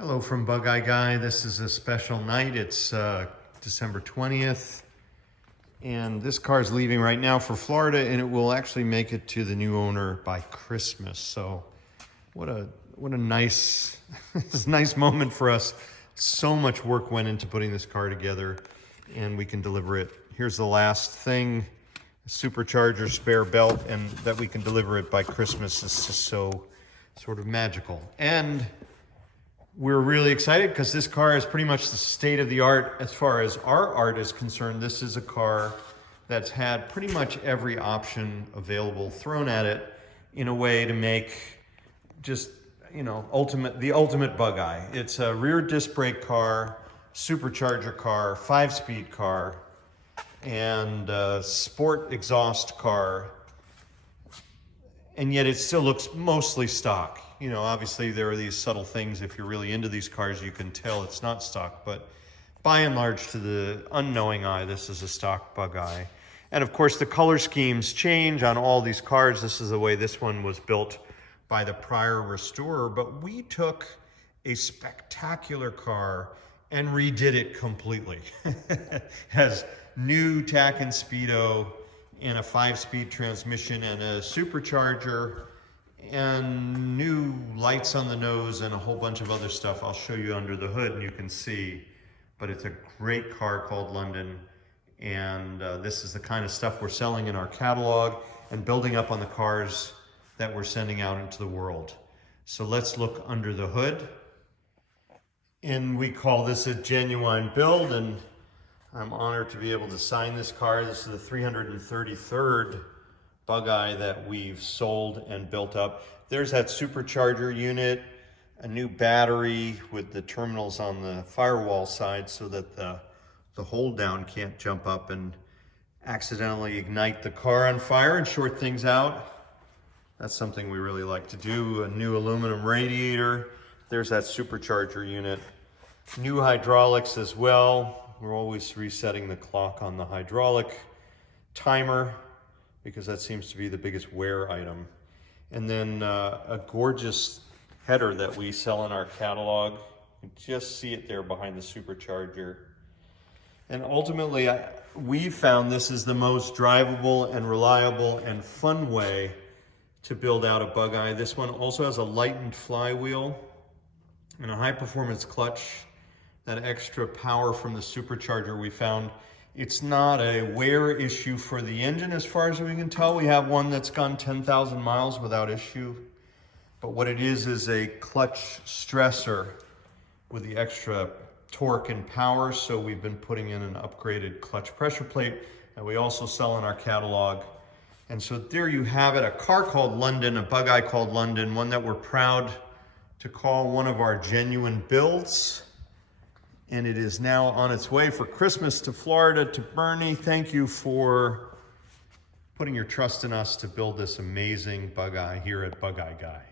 Hello from Bug Eye Guy. This is a special night. It's December 20th. And this car is leaving right now for Florida, and it will actually make it to the new owner by Christmas. So what a nice, nice moment for us. So much work went into putting this car together, and we can deliver it. Here's the last thing, a Supercharger spare belt, and that we can deliver it by Christmas is just so sort of magical. And we're really excited because this car is pretty much the state of the art as far as our art is concerned. This is a car that's had pretty much every option available thrown at it in a way to make just, you know, the ultimate Bug Eye. It's a rear disc brake car, supercharger car, 5-speed car, and a sport exhaust car. And yet it still looks mostly stock. You know, obviously there are these subtle things. If you're really into these cars, you can tell it's not stock, but by and large, to the unknowing eye, this is a stock Bug Eye. And of course, the color schemes change on all these cars. This is the way this one was built by the prior restorer, but we took a spectacular car and redid it completely. Has new tack and speedo and a 5-speed transmission and a supercharger and new lights on the nose and a whole bunch of other stuff. I'll show you under the hood and you can see, but it's a great car called London. And this is the kind of stuff we're selling in our catalog and building up on the cars that we're sending out into the world. So let's look under the hood. And we call this a genuine build, and I'm honored to be able to sign this car. This is the 333rd Bug Eye that we've sold and built up. There's that supercharger unit, a new battery with the terminals on the firewall side so that the hold down can't jump up and accidentally ignite the car on fire and short things out. That's something we really like to do. A new aluminum radiator. There's that supercharger unit. New hydraulics as well. We're always resetting the clock on the hydraulic timer, because that seems to be the biggest wear item. And then a gorgeous header that we sell in our catalog. You just see it there behind the supercharger. And ultimately, we found this is the most drivable and reliable and fun way to build out a Bug Eye. This one also has a lightened flywheel and a high-performance clutch. That extra power from the supercharger we found. It's not a wear issue for the engine as far as we can tell. We have one that's gone 10,000 miles without issue. But what it is a clutch stressor with the extra torque and power. So we've been putting in an upgraded clutch pressure plate that we also sell in our catalog. And so there you have it, a car called London, a Bug Eye called London, one that we're proud to call one of our genuine builds. And it is now on its way for Christmas to Florida, to Bernie. Thank you for putting your trust in us to build this amazing Bug Eye here at Bug Eye Guy.